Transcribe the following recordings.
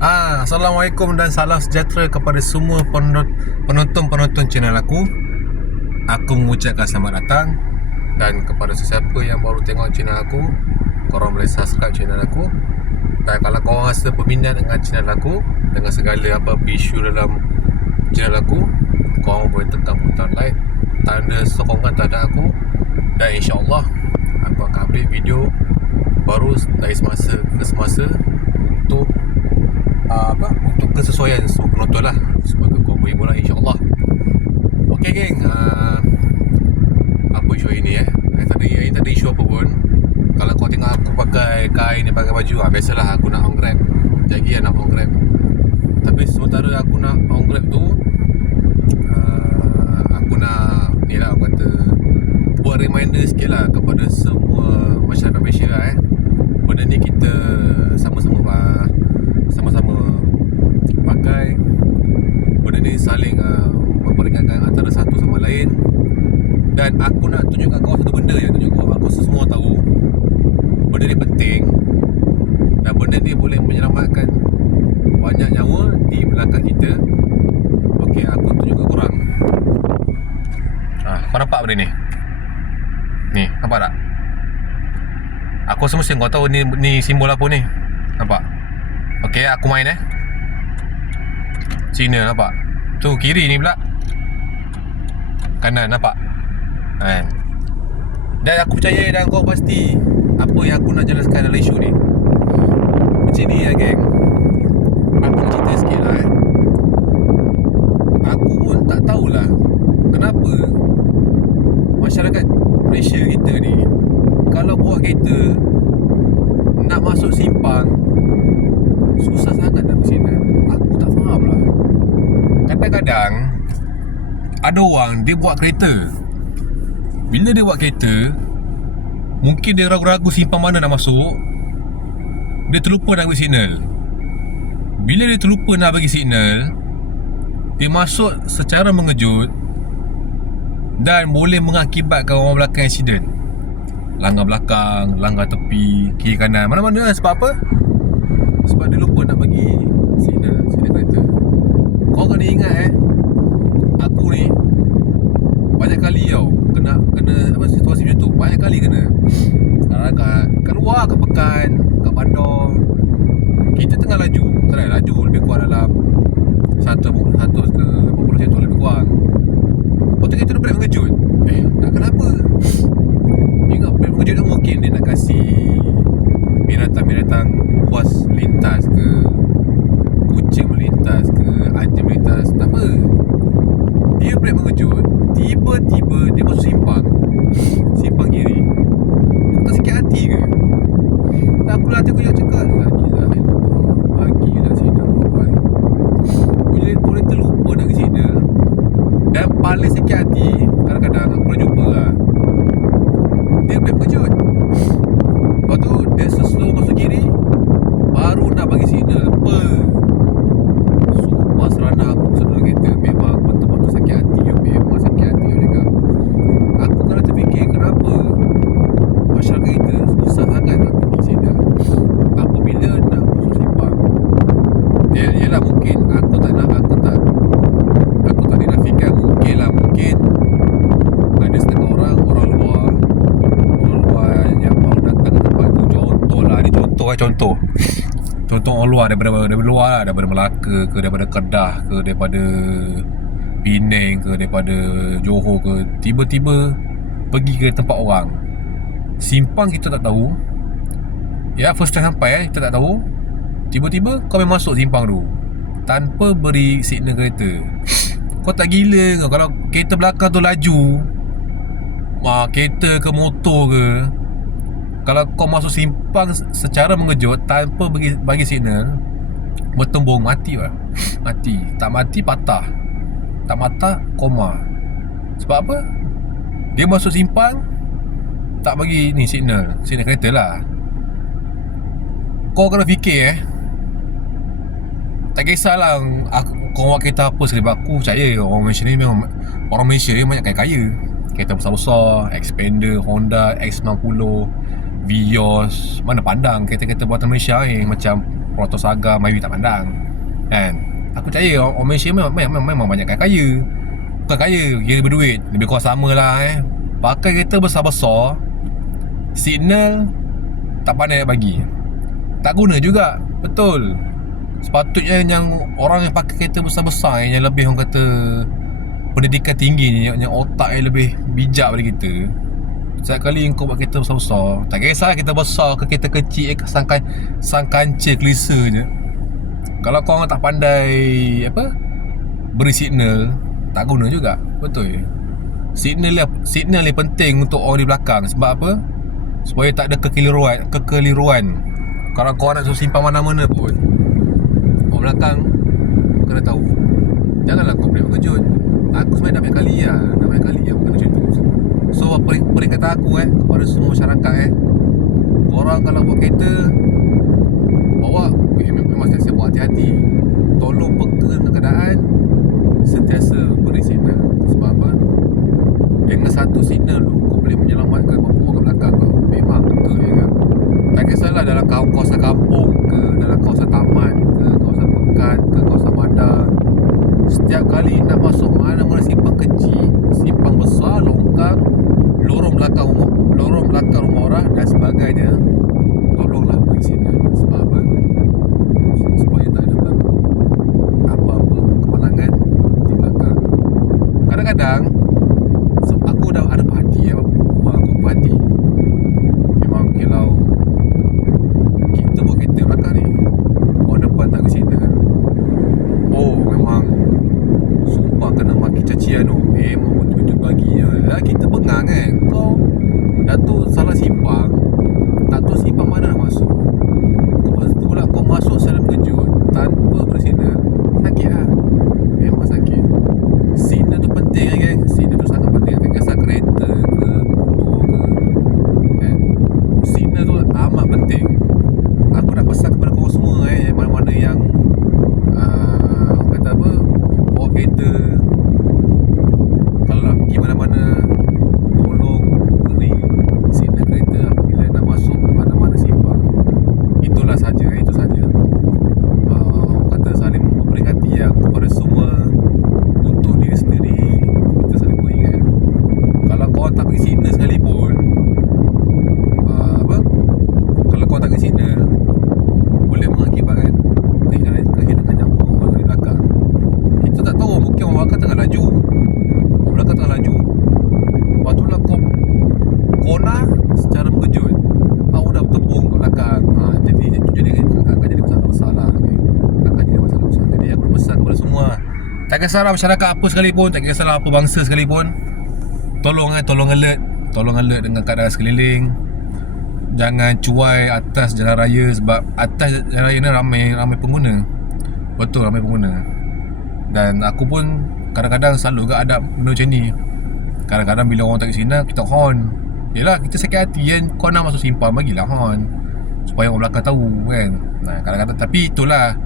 Assalamualaikum dan salam sejahtera kepada semua penonton-penonton channel aku. Aku mengucapkan selamat datang. Dan kepada sesiapa yang baru tengok channel aku, korang boleh subscribe channel aku. Dan kalau korang rasa berminat dengan channel aku, dengan segala apa isu dalam channel aku, korang boleh tekan butang like, tanda sokongan terhadap aku. Dan insyaAllah aku akan update video baru dari semasa ke semasa untuk kesesuaian semua penonton lah, semoga korang boleh bola insyaAllah. Okay geng, apa isu hari ni Hari tak ada isu apa pun. Kalau kau tengok aku pakai kain ni, pakai baju, biasalah aku nak on grab. Lagi nak on grab. Tapi sementara aku nak on grab tu, aku nak ni lah, aku kata buat reminder sikit lah kepada semua masyarakat Malaysia lah. Benda ni kita sama-sama pakai. Benda ni saling memperingatkan antara satu sama lain. Dan aku nak tunjukkan kau satu benda yang aku semua tahu. Benda ni penting, dan benda ni boleh menyelamatkan banyak nyawa di belakang kita. Okey, aku tunjukkan korang. Kau nampak benda ni? Ni, nampak tak? Aku rasa mesti kau tahu ni simbol apa ni. Nampak? Okey, aku main Cina, nampak? Tu kiri ni pula kanan, nampak? Dan aku percaya dan kau pasti apa yang aku nak jelaskan dalam isu ni. Macam ni lah geng, aku nak cerita sikit lah Aku pun tak tahulah kenapa masyarakat Malaysia kita ni, kalau buat kereta nak masuk simpang susah sangat nak bersinar. Aku tak faham lah. Kadang-kadang ada orang dia buat kereta, bila dia buat kereta, mungkin dia ragu-ragu simpang mana nak masuk, dia terlupa nak bagi signal. Bila dia terlupa nak bagi signal, dia masuk secara mengejut dan boleh mengakibatkan orang belakang accident. Langgar belakang, langgar tepi, kiri kanan, mana-mana. Sebab apa? Sebab dia lupa nak bagi signal kereta. Kau kena ingat aku ni banyak kali kena situasi macam tu. Banyak kali kena. Kat luar, kat Pekan, kat Bandar, kita tengah laju lebih kurang dalam 100 ke 80 cm lebih kurang. Lepas tu kita brake mengejut. Nak kenapa? Ingat brake mengejut tu mungkin dia nak kasi binatang-binatang buas lintas ke, kucing melintas ke, anjing melintas. Tak apa, dia brake mengejut, tiba-tiba dia masuk simpang kiri. Tak sikit hati ke? Tak, aku hati aku cakap bagilah sinar awal. Boleh terlupa nak ke sinar. Dan paling sikit hati, kadang-kadang aku pernah jumpa lah, dia brake mengejut, lepas tu dia slow masuk kiri, baru nak bagi signal. Sumpah serana aku sedang kereta, memang betul-betul sakit hati. Memang sakit hati juga. Aku kena terfikir kenapa masyarakat kita susah sangat nak bagi signal apabila nak masuk simpang. Yelah, mungkin aku tak dinafikan. Mungkin ada setengah orang luar yang baru datang ke tempat tu. Contoh orang luar, daripada luar lah, daripada Melaka ke, daripada Kedah ke, daripada Penang ke, daripada Johor ke, tiba-tiba pergi ke tempat orang. Simpang kita tak tahu, first time sampai kita tak tahu, tiba-tiba kau main masuk simpang tu tanpa beri signal kereta. Kau tak gila ke? Kalau kereta belakang tu laju, kereta ke motor ke, kalau kau masuk simpang secara mengejut tanpa bagi signal, bertembung, mati lah. Mati. Tak mati, patah. Tak patah, koma. Sebab apa? Dia masuk simpang tak bagi signal kereta lah. Kau kena fikir tak kisahlah kau buat kereta apa, sebab aku percaya orang Malaysia ni memang orang Malaysia ni banyak kaya. Kereta besar-besar, Xpander, Honda X90, Vios, mana pandang kereta-kereta buatan Malaysia macam Protos Saga, Myvi tak pandang kan. Aku percaya orang Malaysia memang banyak kaya. Bukan kaya, dia berduit, lebih kurang sama lah pakai kereta besar-besar, signal tak pandai nak bagi, tak guna juga. Betul, sepatutnya yang orang yang pakai kereta besar-besar yang lebih orang kata pendidikan tinggi ni, yang otak yang lebih bijak daripada kita. Setiap kali kau buat kereta besar-besar, tak kisah kereta besar ke kereta kecil sang kancil kelisa je, kalau kau orang tak pandai beri signal, tak guna juga. Betul. Signal yang penting untuk orang di belakang. Sebab apa? Supaya tak ada kekeliruan. Kalau kau nak suruh simpang mana-mana pun, orang belakang kena tahu. Janganlah kau boleh berkejut. Aku sebenarnya dah banyak kali aku kena macam tu. So peringatan aku kepada semua masyarakat, korang kalau buat kereta, bawa memang sentiasa buat hati-hati. Tolong peka dengan keadaan, sentiasa beri signal. Sebab apa? Dengan satu signal tu kau boleh menyelamatkan beberapa orang belakang kau. Memang betul kan. Tak kisahlah dalam kawasan kampung ke, dalam kawasan taman ke, kawasan pekan ke, kawasan bandar. Setiap kali nak masuk mana-mana simpang kecil, simpang besar, longkang, lorong belakang rumah orang dan sebagainya, tolonglah beri signal. Sebab apa? Supaya tak ada berlaku apa-apa kemalangan di belakang. Kadang-kadang aku dah ada perhati aku perhati, memang kalau kita buat kereta belakang ni, orang depan tak beri signal, memang sumpah kena maki cacian tu. Memang betul-betul baginya kita bengang kau dah tu salah simpang, tak tahu simpang mana nak masuk. Lepas tu pula kau masuk secara terkejut tanpa bersignal, sakit lah. Memang sakit. Signal tu penting geng. Signal tu sangat penting. Tak kisah kereta ke, motor ke, signal tu amat penting. Aku nak pesan kepada korang semua mana-mana yang kata apa, bawa kereta, kalau nak pergi mana-mana, tolong beri signal kereta apabila nak masuk mana-mana simpang. Itu saja. Kata saling memperingati kepada semua, untuk diri sendiri kita saling beringat. Kalau korang tak beri signal sekalipun, kalau korang tak beri signal, boleh mengakibatkan kehilangan nyawa orang di belakang. Kita tak tahu, mungkin orang belakang tengah laju, lepas tu lah kau kona secara mengejut, dah bertembung ke belakang. Jadi akan jadi masalah. Jadi aku pesan kepada semua, tak kisahlah masyarakat apa sekalipun, tak kisahlah apa bangsa sekalipun, tolong alert dengan keadaan sekeliling. Jangan cuai atas jalan raya, sebab atas jalan raya ni ramai pengguna. Betul, ramai pengguna. Dan aku pun kadang-kadang selalu ada benda macam ni. Kadang-kadang bila orang tak signal, kita horn. Yelah, kita sakit hati kan. Kau nak masuk simpang, bagilah horn supaya orang belakang tahu kan. Kadang-kadang, tapi itulah,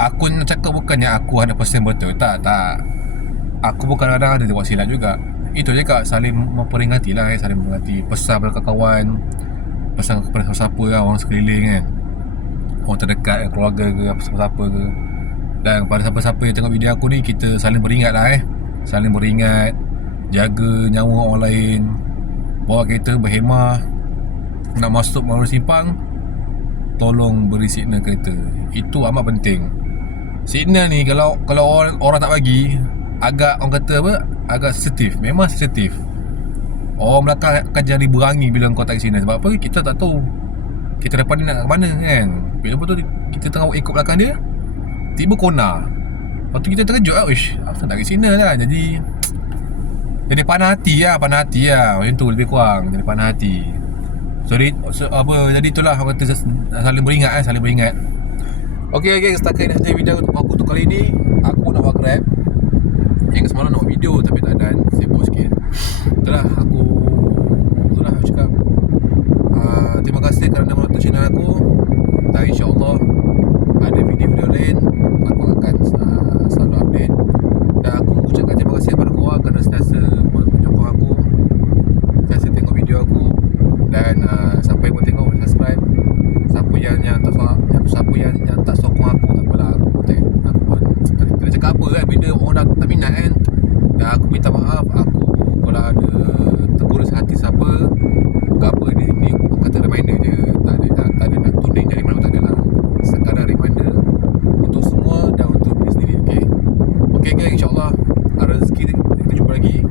aku nak cakap bukannya aku 100% betul. Tak. Aku pun kadang-kadang ada buat silap juga. Itu je kak, saling memperingati lah saling memperingati. Pesan kepada kawan, pesan kepada siapa-siapa lah, orang sekeliling kan, orang terdekat, keluarga ke, siapa-siapa ke. Dan kepada siapa-siapa yang tengok video aku ni, kita saling beringat lah saling beringat, jaga nyawa orang lain, bawa kereta berhemah. Nak masuk melalui simpang, tolong beri signal kereta. Itu amat penting. Signal ni kalau orang tak bagi, agak orang kata agak sensitif. Memang sensitif. Orang belakang akan jadi berangi bila kau tak signal. Sebab apa? Kita tak tahu kita depan ni nak ke mana kan. Bila betul kita tengah ikut belakang dia, tiba kona. Lepas tu kita terkejut asal tak signal lah. Jadi panah hati lah. Macam tu lebih kurang. Jadi panah hati. Jadi itulah orang kata saling beringat. Okay, setakat ini sahaja video aku untuk kali ni. Aku nak buat Grab. Yang semalam nak buat video tapi tak ada, sibuk sikit. Itulah aku cakap, terima kasih kerana menonton channel aku. Dan insyaAllah ada video-video lain aku akan selalu update. Dan aku mengucapkan terima kasih kepada korang kerana sentiasa menyokong aku, sentiasa tengok video aku. Dan siapa yang pun tengok, boleh subscribe. Siapa yang maaf aku kalau ada tegur hati siapa ke apa ni kata reminder je, tak ada nak tuning dari mana, tak ada lah, sekadar reminder untuk semua dan untuk diri sendiri. Okay, okay, insyaAllah rezeki kita jumpa lagi.